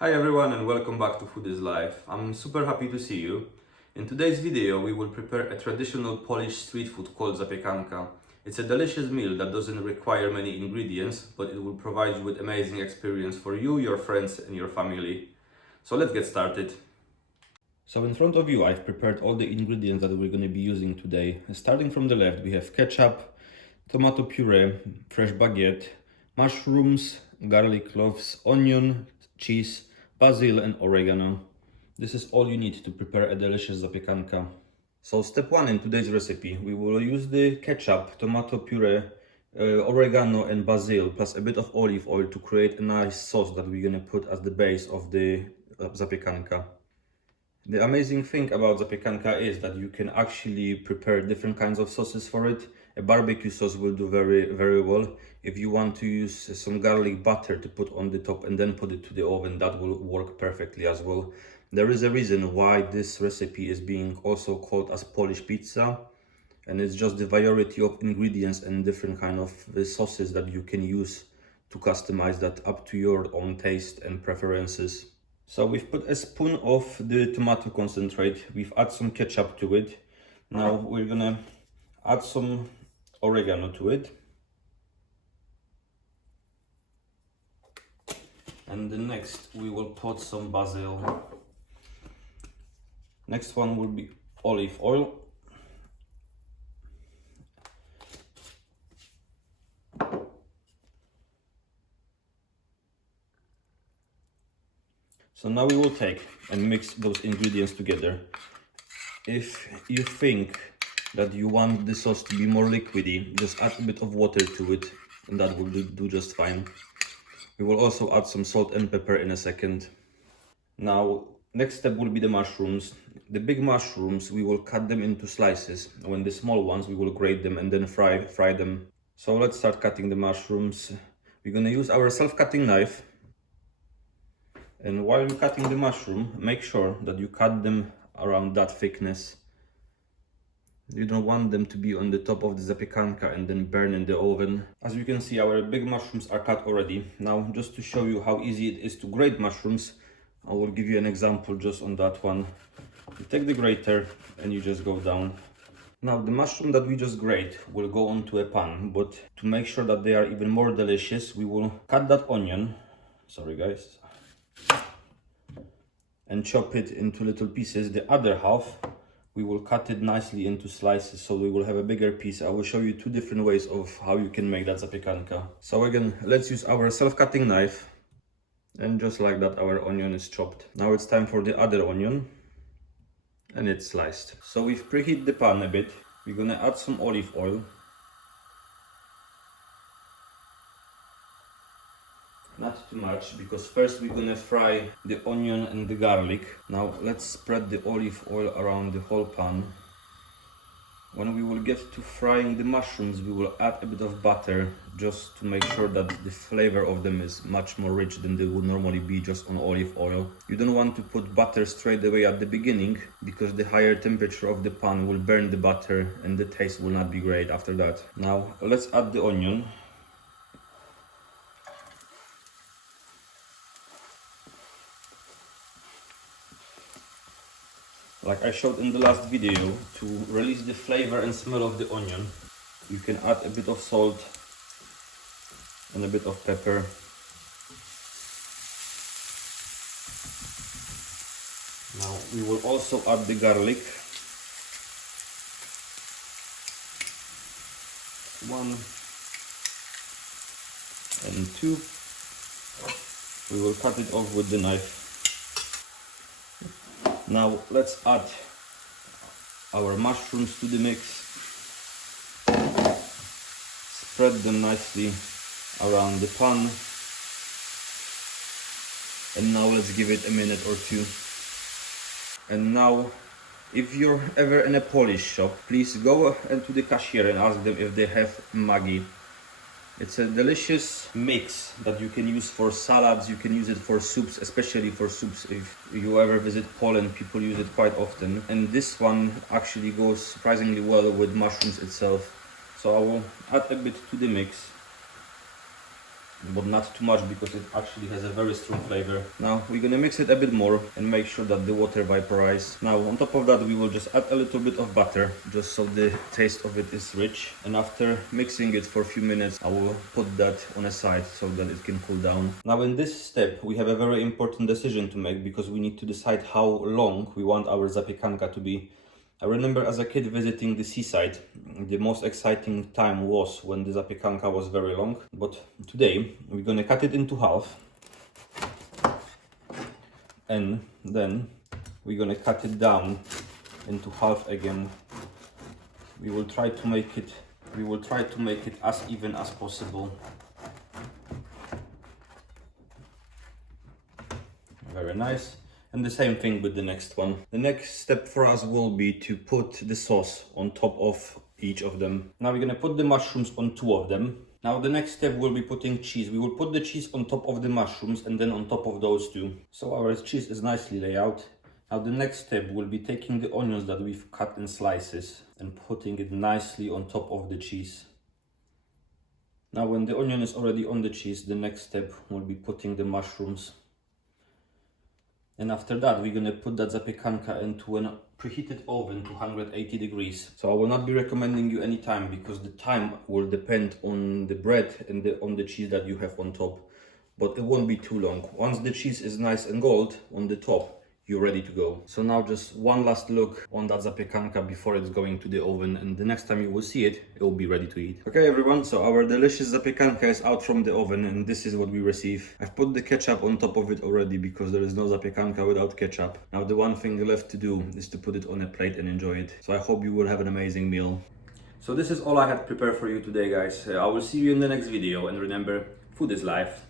Hi everyone and welcome back to Food is Life. I'm super happy to see you. In today's video we will prepare a traditional Polish street food called zapiekanka. It's a delicious meal that doesn't require many ingredients, but it will provide you with amazing experience for you, your friends and your family. So let's get started. So in front of you I've prepared all the ingredients that we're going to be using today. Starting from the left we have ketchup, tomato puree, fresh baguette, mushrooms, garlic cloves, onion, cheese, basil and oregano. This is all you need to prepare a delicious zapiekanka. So step 1 in today's recipe, we will use the ketchup, tomato puree, oregano and basil plus a bit of olive oil to create a nice sauce that we're gonna put as the base of the zapiekanka. The amazing thing about zapiekanka is that you can actually prepare different kinds of sauces for it. A barbecue sauce will do very well. If you want to use some garlic butter to put on the top and then put it to the oven, that will work perfectly as well. There is a reason why this recipe is being also called as Polish pizza, and it's just the variety of ingredients and different kind of sauces that you can use to customize that up to your own taste and preferences. So we've put a spoon of the tomato concentrate, we've added some ketchup to it. Now we're gonna add some oregano to it. And the next we will put some basil. Next one will be olive oil. So now we will take and mix those ingredients together. If you think that you want the sauce to be more liquidy, just add a bit of water to it and that will do just fine. We will also add some salt and pepper in a second. Now, next step will be the mushrooms. The big mushrooms, we will cut them into slices. When the small ones, we will grate them and then fry them. So let's start cutting the mushrooms. We're gonna use our self-cutting knife. And while you're cutting the mushroom, make sure that you cut them around that thickness. You don't want them to be on the top of the zapiekanka and then burn in the oven. As you can see, our big mushrooms are cut already. Now, just to show you how easy it is to grate mushrooms, I will give you an example just on that one. You take the grater and you just go down. Now, the mushroom that we just grate will go onto a pan, but to make sure that they are even more delicious, we will cut that onion. Sorry guys. And chop it into little pieces. The other half we will cut it nicely into slices so we will have a bigger piece. I will show you two different ways of how you can make that zapiekanka. So again, let's use our self-cutting knife, and just like that our onion is chopped. Now it's time for the other onion, and it's sliced. So we've preheated the pan a bit. We're gonna add some olive oil. Not too much, because first we're gonna fry the onion and the garlic. Now let's spread the olive oil around the whole pan. When we will get to frying the mushrooms, we will add a bit of butter just to make sure that the flavor of them is much more rich than they would normally be just on olive oil. You don't want to put butter straight away at the beginning, because the higher temperature of the pan will burn the butter and the taste will not be great after that. Now let's add the onion. Like I showed in the last video, to release the flavor and smell of the onion, you can add a bit of salt and a bit of pepper. Now we will also add the garlic. 1 and 2. We will cut it off with the knife. Now let's add our mushrooms to the mix. Spread them nicely around the pan. And now let's give it a minute or two. And now, if you're ever in a Polish shop, please go to the cashier and ask them if they have Maggi. It's a delicious mix that you can use for salads, you can use it for soups, especially for soups. If you ever visit Poland, people use it quite often. And this one actually goes surprisingly well with mushrooms itself. So I will add a bit to the mix. but not too much because it actually has a very strong flavor. Now we're gonna mix it a bit more and make sure that the water vaporizes. Now on top of that we will just add a little bit of butter just so the taste of it is rich, and after mixing it for a few minutes I will put that on a side so that it can cool down. Now in this step we have a very important decision to make because we need to decide how long we want our zapiekanka to be. I remember as a kid visiting the seaside, the most exciting time was when the zapiekanka was very long. But today we're gonna cut it into half, and then we're gonna cut it down into half again. We will try to make it as even as possible. Very nice. And the same thing with the next one. The next step for us will be to put the sauce on top of each of them. Now we're gonna put the mushrooms on 2 of them. Now the next step will be putting cheese. We will put the cheese on top of the mushrooms and then on top of those 2. So our cheese is nicely laid out. Now the next step will be taking the onions that we've cut in slices and putting it nicely on top of the cheese. Now when the onion is already on the cheese, the next step will be putting the mushrooms. And after that, we're gonna put that zapiekanka into a preheated oven to 180 degrees. So I will not be recommending you any time because the time will depend on the bread and on the cheese that you have on top. But it won't be too long. Once the cheese is nice and gold on the top, you're ready to go. So now just one last look on that zapiekanka before it's going to the oven, and the next time you will see it, it will be ready to eat. Okay everyone, so our delicious zapiekanka is out from the oven and this is what we receive. I've put the ketchup on top of it already because there is no zapiekanka without ketchup. Now the one thing left to do is to put it on a plate and enjoy it. So I hope you will have an amazing meal. So this is all I had prepared for you today guys. I will see you in the next video, and remember, food is life.